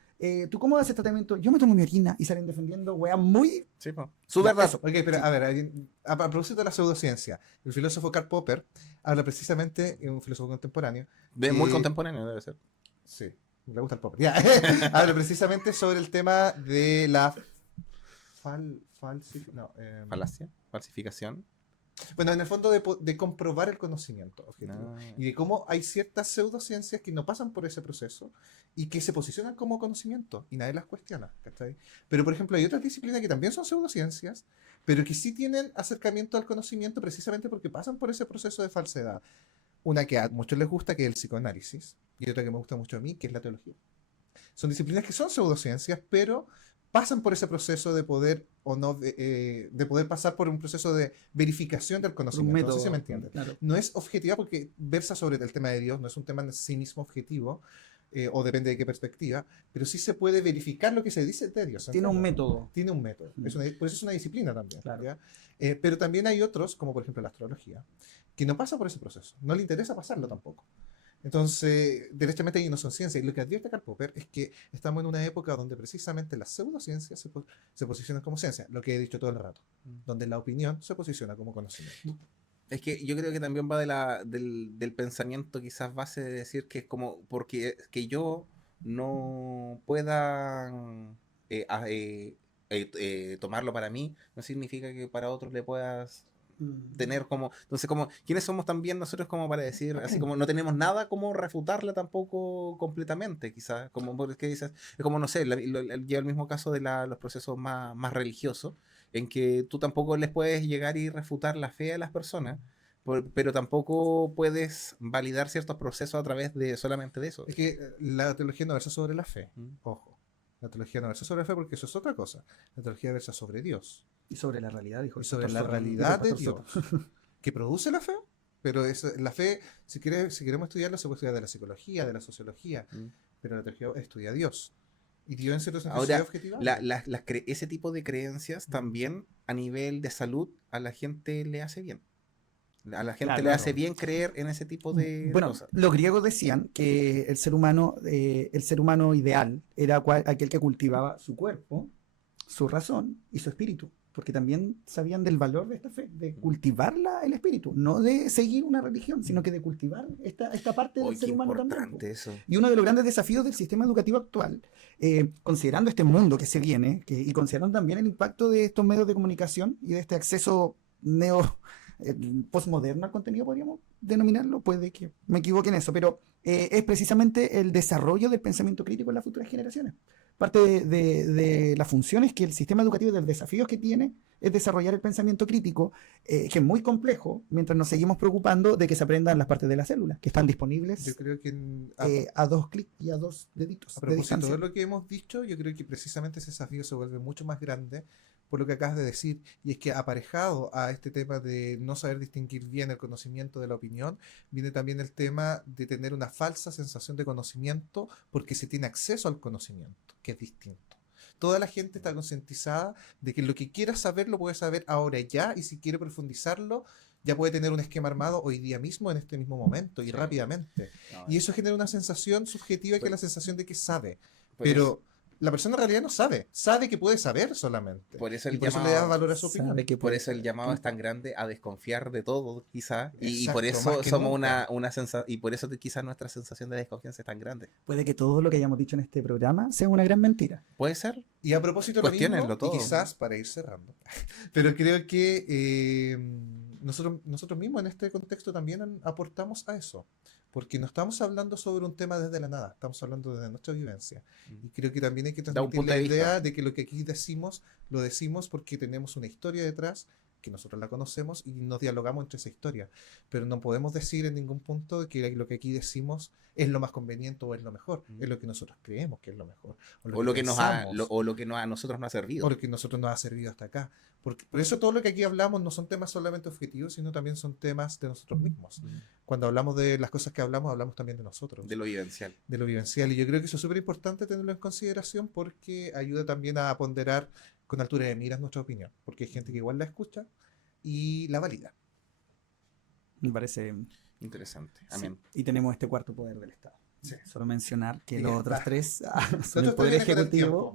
¿tú cómo haces tratamiento? Yo me tomo mi orina y salen defendiendo weas muy... Sí, po. Su verdad. eso. Ok, pero a ver, a propósito de la pseudociencia, el filósofo Karl Popper habla precisamente, un filósofo contemporáneo, Muy y- contemporáneo debe ser. sí, me gusta el Popper, ya, habla precisamente sobre el tema de la Falacia, falsificación. bueno, en el fondo de comprobar el conocimiento objetivo. Ah. Y de cómo hay ciertas pseudociencias que no pasan por ese proceso y que se posicionan como conocimiento y nadie las cuestiona, ¿cachai? Pero, por ejemplo, hay otras disciplinas que también son pseudociencias, pero que sí tienen acercamiento al conocimiento precisamente porque pasan por ese proceso de falsedad. Una que a muchos les gusta, que es el psicoanálisis, y otra que me gusta mucho a mí, que es la teología. Son disciplinas que son pseudociencias, pero pasan por ese proceso de poder o no, de poder pasar por un proceso de verificación del por un conocimiento. método. No sé si me entienden. Claro. No es objetiva porque versa sobre el tema de Dios, no es un tema en sí mismo objetivo, o depende de qué perspectiva, pero sí se puede verificar lo que se dice de Dios. Tiene un ¿entiendes? método. Tiene un método. Mm. Por eso es una disciplina también. Claro. ¿ya? Pero también hay otros, como por ejemplo la astrología, que no pasa por ese proceso. No le interesa pasarlo tampoco. Entonces, derechamente ellos no son ciencias. Y lo que advierte Karl Popper es que estamos en una época donde precisamente las pseudociencias se posicionan como ciencia, lo que he dicho todo el rato, donde la opinión se posiciona como conocimiento. Es que yo creo que también va del pensamiento quizás base de decir que es como porque que yo no pueda tomarlo para mí, no significa que para otros le puedas tener como... Entonces, como, ¿quiénes somos también nosotros como para decir, así como no tenemos nada como refutarla tampoco completamente, quizás? Como porque dices, es como, no sé, lleva el mismo caso de los procesos más religiosos, en que tú tampoco les puedes llegar y refutar la fe a las personas, pero tampoco puedes validar ciertos procesos a través de solamente de eso. Es que la teología no versa sobre la fe, Mm. ojo. La teología no versa sobre la fe porque eso es otra cosa. La teología versa sobre Dios. Y sobre la realidad, dijo Y el sobre pastor la Soto. realidad de Dijo el Dios. pastor Soto. Que produce la fe, pero la fe, si queremos estudiarla, se puede estudiar de la psicología, de la sociología, pero la teología estudia a Dios. Y Dios en cierto sentido Ahora, es objetivo. ese tipo de creencias también a nivel de salud a la gente le hace bien. A la gente Claro, le hace claro. bien creer en ese tipo de Bueno, cosas. los griegos decían que el ser humano ideal era aquel que cultivaba su cuerpo, su razón y su espíritu. porque también sabían del valor de esta fe, de cultivarla el espíritu, no de seguir una religión, sino que de cultivar esta parte del Oye, ser qué humano también. importante eso. Y uno de los grandes desafíos del sistema educativo actual, considerando este mundo que se viene, y considerando también el impacto de estos medios de comunicación y de este acceso postmoderno al contenido, podríamos denominarlo, puede que me equivoque en eso, pero es precisamente el desarrollo del pensamiento crítico en las futuras generaciones. Parte de las funciones que el sistema educativo, de los desafíos que tiene, es desarrollar el pensamiento crítico, que es muy complejo, mientras nos seguimos preocupando de que se aprendan las partes de la célula, que están disponibles Yo creo que a 2 clics y a 2 deditos a de propósito distancia. de lo que hemos dicho, yo creo que precisamente ese desafío se vuelve mucho más grande por lo que acabas de decir, y es que aparejado a este tema de no saber distinguir bien el conocimiento de la opinión, viene también el tema de tener una falsa sensación de conocimiento porque se tiene acceso al conocimiento, que es distinto. Toda la gente está concientizada de que lo que quiera saber lo puede saber ahora y ya, y si quiere profundizarlo, ya puede tener un esquema armado hoy día mismo, en este mismo momento, y rápidamente. Y eso genera una sensación subjetiva que es la sensación de que sabe. Pero la persona en realidad no sabe. Sabe que puede saber solamente. Por eso y el por eso le llamado, da valor a su opinión. Sabe que por puede eso el ser. llamado es tan grande a desconfiar de todo, quizá. Y por Exacto, más eso que somos nunca. una sensación, y por eso quizás nuestra sensación de desconfianza es tan grande. Puede que todo lo que hayamos dicho en este programa sea una gran mentira. ¿Puede ser? Y a propósito de lo Cuestiónenlo mismo, todo. y quizás para ir cerrando, pero creo que nosotros mismos en este contexto también aportamos a eso, porque no estamos hablando sobre un tema desde la nada, estamos hablando desde nuestra vivencia. Y creo que también hay que Da un transmitir punto la de vista. idea de que lo que aquí decimos, lo decimos porque tenemos una historia detrás, que nosotros la conocemos y nos dialogamos entre esa historia. Pero no podemos decir en ningún punto que lo que aquí decimos es lo más conveniente o es lo mejor. Es lo que nosotros creemos que es lo mejor. O lo que nos ha, pensamos, o lo que a nosotros nos ha servido. o lo que nosotros nos ha servido hasta acá. Por eso todo lo que aquí hablamos no son temas solamente objetivos, sino también son temas de nosotros mismos. Cuando hablamos de las cosas que hablamos también de nosotros. De lo vivencial. De lo vivencial. Y yo creo que eso es súper importante tenerlo en consideración porque ayuda también a ponderar con altura de miras nuestra opinión. Porque hay gente que igual la escucha y la valida. Me parece. Interesante. Sí. Amén. Y tenemos este cuarto poder del Estado. Sí. Solo mencionar que Y los ya otros está. tres son Los el otros poder tres vienen con el ejecutivo,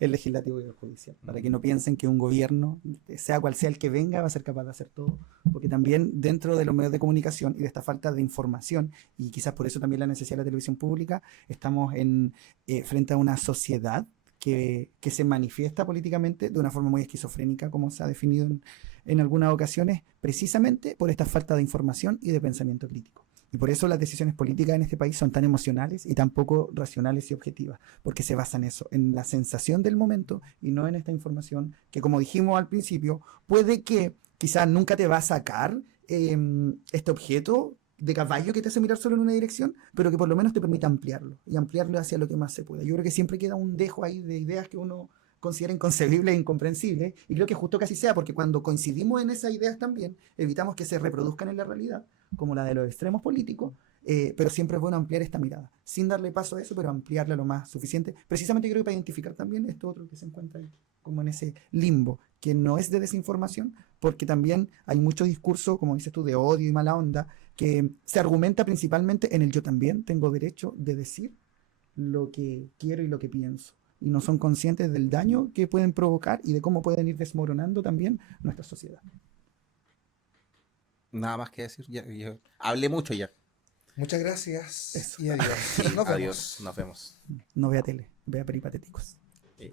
el legislativo y el judicial. Para que no piensen que un gobierno, sea cual sea el que venga, va a ser capaz de hacer todo. Porque también dentro de los medios de comunicación y de esta falta de información, y quizás por eso también la necesidad de la televisión pública, estamos frente a una sociedad que se manifiesta políticamente de una forma muy esquizofrénica, como se ha definido en algunas ocasiones, precisamente por esta falta de información y de pensamiento crítico. Y por eso las decisiones políticas en este país son tan emocionales y tan poco racionales y objetivas, porque se basan en eso, en la sensación del momento y no en esta información que, como dijimos al principio, puede que quizás nunca te va a sacar este objeto de caballo que te hace mirar solo en una dirección, pero que por lo menos te permite ampliarlo y ampliarlo hacia lo que más se pueda. Yo creo que siempre queda un dejo ahí de ideas que uno considera inconcebibles e incomprensibles, y creo que justo que así sea, porque cuando coincidimos en esas ideas también, evitamos que se reproduzcan en la realidad, como la de los extremos políticos, pero siempre es bueno ampliar esta mirada, sin darle paso a eso, pero ampliarla lo más suficiente, precisamente creo que para identificar también esto otro que se encuentra ahí, como en ese limbo, que no es de desinformación, porque también hay mucho discurso, como dices tú, de odio y mala onda, que se argumenta principalmente en el yo también tengo derecho de decir lo que quiero y lo que pienso, y no son conscientes del daño que pueden provocar y de cómo pueden ir desmoronando también nuestra sociedad. Nada más que decir. Ya hablé mucho ya. Muchas gracias. Eso. Y adiós. Sí, Nos vemos. adiós. Nos vemos. No vea tele, vea peripatéticos. Sí.